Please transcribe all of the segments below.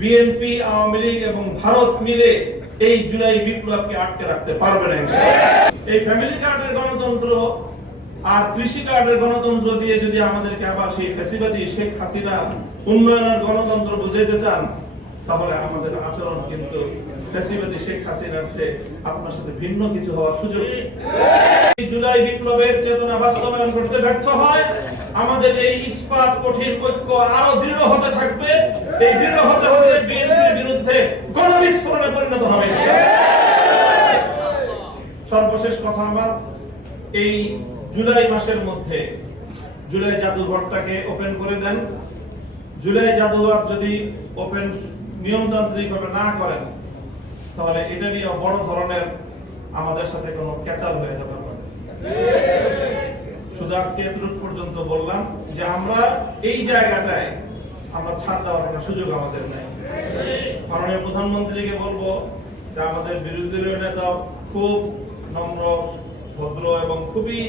BNP, Awami League এবং ভারত মিলে এই জুলাই বিপ্লবকে আটকে রাখতে পারবে না। এই ফ্যামিলি কার্ডের গণতন্ত্র আর কৃষি কার্ডের গণতন্ত্র দিয়ে যদি আমাদেরকে আবার সেই ফ্যাসিবাদী শেখ হাসিনা উন্নয়নের গণতন্ত্র বুঝাইতে চান, তাহলে আমাদের আচরণ কিন্তু ফ্যাসিবাদী শেখ হাসিনার চেয়ে আপনার সাথে ভিন্ন কিছু হওয়ার সুযোগ নেই। জুলাই বিপ্লবের চেতনা বাস্তবায়ন করতে ব্যর্থ হয়, আমাদের এই ইস্পাত কঠিন ঐক্য আরো দৃঢ় হতে থাকবে। এই দৃঢ় হতে হতে বিএনপির বিরুদ্ধে গণবিস্ফোরণে পরিণত হবে। সর্বশেষ কথা আমার, এই জুলাই মাসের মধ্যে জুলাই জাদুঘরটাকে ওপেন করে দেন। জুলাই জাদুঘর যদি ওপেন নিয়মতান্ত্রিক ভাবে না করেন, তাহলে এটা নিয়ে বড় ধরনের আমাদের সাথে কোনো ক্যাচাল হয়ে যেতে পারে। শুধু আজকে এতটুকু পর্যন্ত বললাম যে আমরা এই জায়গাটায় আমরা ছাড় দেওয়ার কোনো সুযোগ আমাদের নেই। মাননীয় প্রধানমন্ত্রীকে বলবো যে আমাদের বিরোধী নেতা খুব নম্র, ভদ্র এবং খুবই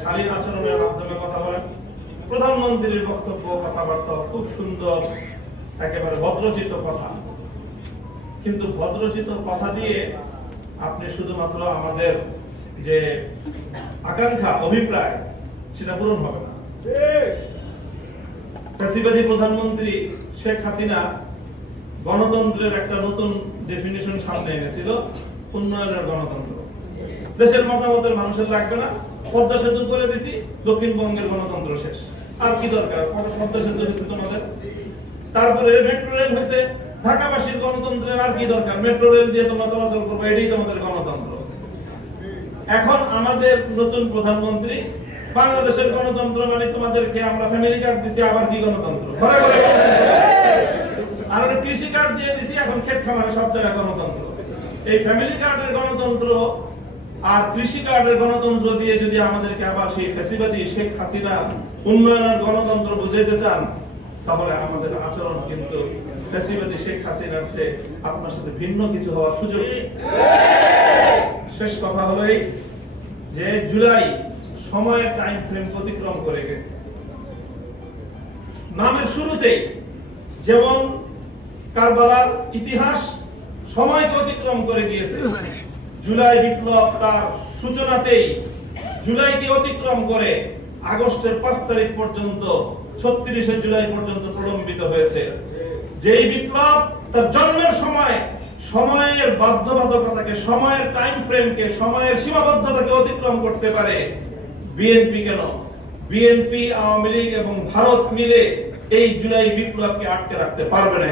শালীন আচরণের মাধ্যমে কথা বলেন। প্রধানমন্ত্রীর বক্তব্য, কথাবার্তা খুব সুন্দর, একেবারে ভদ্রচিত কথা। কিন্তু ভদ্রচিত কথা দিয়ে আপনি শুধুমাত্র আমাদের যে আকাঙ্ক্ষা, অভিপ্রায়, সেটা পূরণ হবে না। ফ্যাসিবাদী প্রধানমন্ত্রী শেখ হাসিনা গণতন্ত্রের একটা নতুন ডেফিনিশন সামনে এনেছিল, উন্নয়নের গণতন্ত্র। দেশের মতামতের মানুষের লাগবে না, পদ্মা সেতু করে দিছি, দক্ষিণবঙ্গের গণতন্ত্র শেষ। আর কি দরকার? পদ্মা সেতু হয়েছে তোমাদের, তারপরে মেট্রো রেল হয়েছে, ঢাকাবাসীর গণতন্ত্রের আর কি দরকার? মেট্রো রেল দিয়ে তোমরা চলাচল করবে, এটাই তোমাদের গণতন্ত্র। এখন আমাদের নতুন প্রধানমন্ত্রী, বাংলাদেশের গণতন্ত্র মানে তোমাদেরকে আমরা ফ্যামিলি কার্ড দিছি, আবার কি গণতন্ত্র? ঘরে ঘরে আর কৃষি কার্ড দিয়ে দিছি, এখন ক্ষেত খামারে সব জায়গায় গণতন্ত্র। এই ফ্যামিলি কার্ডের গণতন্ত্র আর কৃষি কার্ডের গণতন্ত্র দিয়ে যদি আমাদেরকে আবার সেই ফ্যাসিবাদী শেখ হাসিনা উন্নয়নের গণতন্ত্র বুঝাইতে চান, তাহলে আমাদের আচরণ কিন্তু ফ্যাসিবাদী শেখ হাসিনার চেয়ে আপনার সাথে ভিন্ন কিছু হওয়ার সুযোগ নেই। শেষ কথা হলো এই যে জুলাই সময়ের টাইম ফ্রেম অতিক্রম করে গেছে। নামের শুরুতেই যেমন কারবালার ইতিহাস সময়কে অতিক্রম করে গিয়েছে, জুলাই বিপ্লব তার সূচনাতেই জুলাইকে অতিক্রম করে আগস্টের 5 তারিখ পর্যন্ত, 36শে জুলাই পর্যন্ত প্রলম্বিত হয়েছে। যেই বিপ্লব তার জন্মের সময় সময়ের বাধ্যবাধকতাকে, সময়ের টাইম ফ্রেমকে, সময়ের সীমাবদ্ধতাকে অতিক্রম করতে পারে, বিএনপি কেন? বিএনপি, আওয়ামী লীগ এবং ভারত মিলে এই জুলাই বিপ্লবকে আটকে রাখতে পারবে না।